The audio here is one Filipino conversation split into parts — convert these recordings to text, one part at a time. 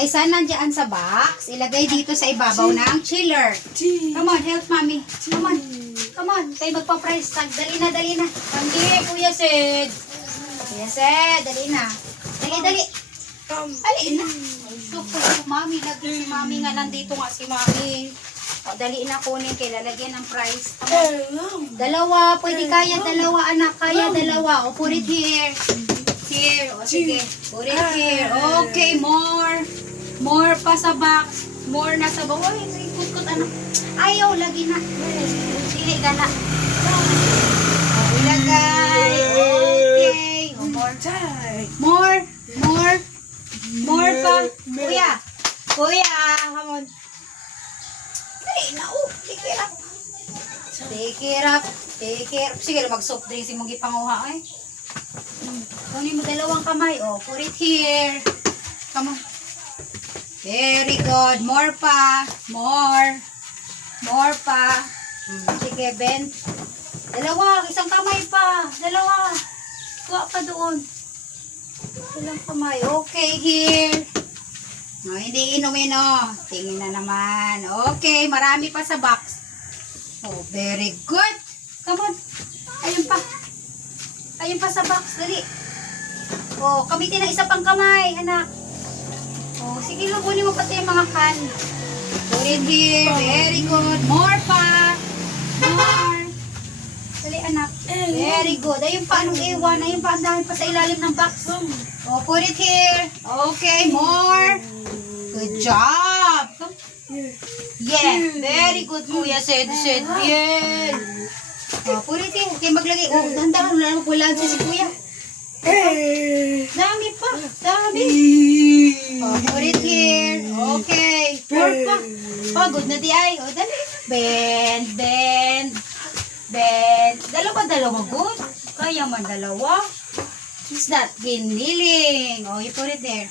isa nandiyan sa box. Ilagay dito sa ibabaw ng chiller. Come on, help mommy. Come on. Come on. Tayo magpa-price tag. Dali na, dali na. Hindi, Kuya Sid. Kuya Sid, dali na. Dali, dali. Dali na. Gusto ko, mami. Si mami nga, nandito nga si mami. O, dali na kunin kay lalagyan ng price. Dalawa. Pwede kaya dalawa, anak. Kaya dalawa. O, put it here. Here. O, sige. Put it here. Okay, more. More pa sa box. More na sa box. Uy, ikot-kot, anak. Ayaw, lagi na. Dili, gala. O, ilagay. Okay. O, more. More. More. More pa. Kuya. Kuya, come on. Dali na, oh. Take it up. Take it up. Take it up. Sige, mag-soft drinks yung mong ipanguha, eh. Kunin mo dalawang kamay. Oh, put it here. Come on. Very good. More pa. More. More pa. Sige, Ben. Dalawa. Isang kamay pa. Dalawa. Kuha pa doon. Ilang kamay. Okay, here. No, hindi inumin, oh. Tingin na naman. Okay, marami pa sa box. Oh, very good. Come on. Ayun pa. Ayun pa sa box. Dali. Oh, kamitin na isa pang kamay, anak. Oh, sige lang. Kunin mo pati yung mga can. Put it here. Very good. More pa. More. Dali, anak. Very good. Ayun pa, anong iwan? Ayun pa, ang dami pa sa ilalim ng box. Oh, put it here. Okay, more. Good job. Yeah, very good, Kuya Sid. Yeah. Oh, put it here. Okay, maglagay. Oh, dandahan. Wala si Kuya. Dami pa. Dami. Oh, put it here. Okay. More pa. Pagod na di ay. Oh, dali. Bend, bend. Bend. Dalawa, good. Kaya man dalawa. What's that? Giniling. Oh, you put it there.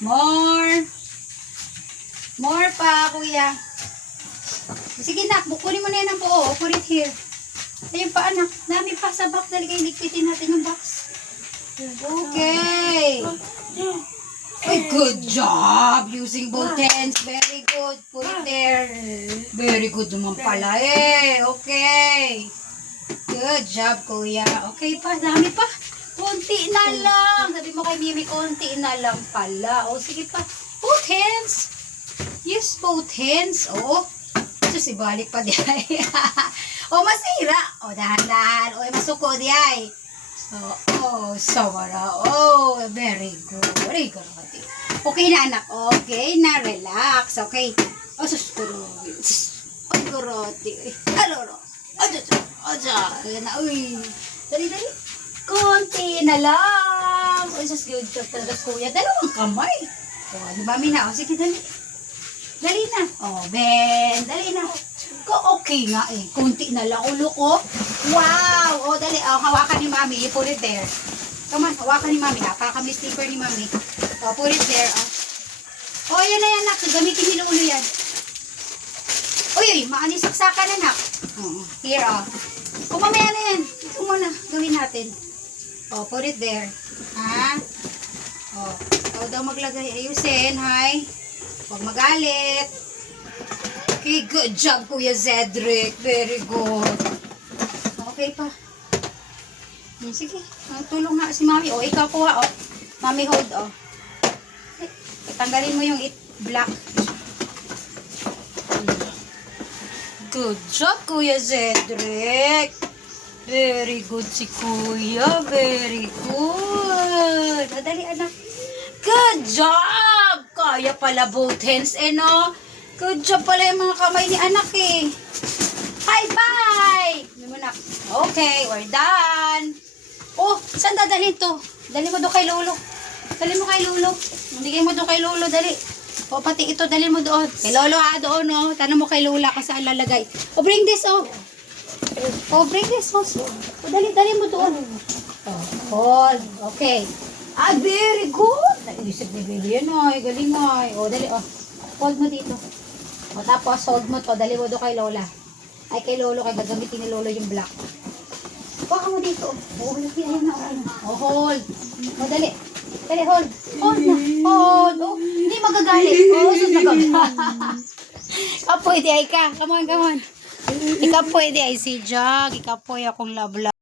More. More pa, Kuya. Sige, nak. Bukunin mo na yan ang buo. Put it here. Ayun pa, anak. Dami pa sa box. Dali kayo ligpitin natin yung box. Okay. Ay, good job. Using both hands. Very good. Put it there. Very good naman pala eh. Okay. Good job, Kuya. Okay pa. Dami pa. Konti na lang. Sabi mo kay Mimi, konti na lang pala. O, sige pa. Both hands. Yes, both hands. O. Sus, ibalik pa di ay. O, masira. O, dahan-dahan. O, masuko di ay. O, samara. O, very good. Very good. Okay na, anak. Okay na, relax. Okay. O, sus, kuroti. O, kuroti. Aloro. Oja. Ayan na. Uy. Dali, dali. Konti na lang. O, sus, good job talaga, Kuya. Dalawang kamay. O, mami na. O, sige, dali. Dali na. O, Ben. Dali na. Okay nga eh. Konti na lang. Ulo ko. Wow. O, dali. O, hawakan ni mami. You put it there. Come on. Hawakan ni mami. Napaka may sticker ni mami. O, put it there. O, yan na yan, nak. Gamitin ni Lolo yan. Uy, maani saksakan na, nak. Here, o. O, mamaya na yan. Ito muna. Gawin natin. O, put it there. Ha? O, ikaw daw maglagay. Ayusin. Hi. Huwag magalit. Okay, good job, Kuya Cedric. Very good. Okay pa. Sige, tulong nga si Mami. O, ikaw kuha, o. Mami, hold, o. Tanggalin mo yung black. Good job, Kuya Cedric. Very good si Kuya. Very good. Madali, anak. Good job! Kaya pala both hands, eh, no? Good job pala yung mga kamay ni anak, eh. High five! Okay, we're done. Oh, saan dadalhin to? Dali mo doon kay Lolo. Dali mo kay Lolo. Hindi mo doon kay Lolo, dali. O, pati ito, dali mo doon. Kay Lolo, ha, doon, no? Tanong mo kay Lola kasi saan lalagay. O, bring this, oh. O, bring this, oh. O, dali mo doon. Oh, hold. Okay. Ah, very good. Naisip ni Baby yan, ay. Galing, ay. O, dali, o. Hold mo dito. O, tapos, hold mo to. Dali mo doon kay Lola. Ay, kay Lolo, kay gagamitin ni Lolo yung black. Baka mo dito. O, lagyan na. O, hold. O, dali. Dali, hold. Hold na. Hold. O, hindi magagamit. gali. Oh, sus na ka. Kapoy di ay ka. Come on, come on. Ikapoy di ay si Jag. Ikapoy akong love.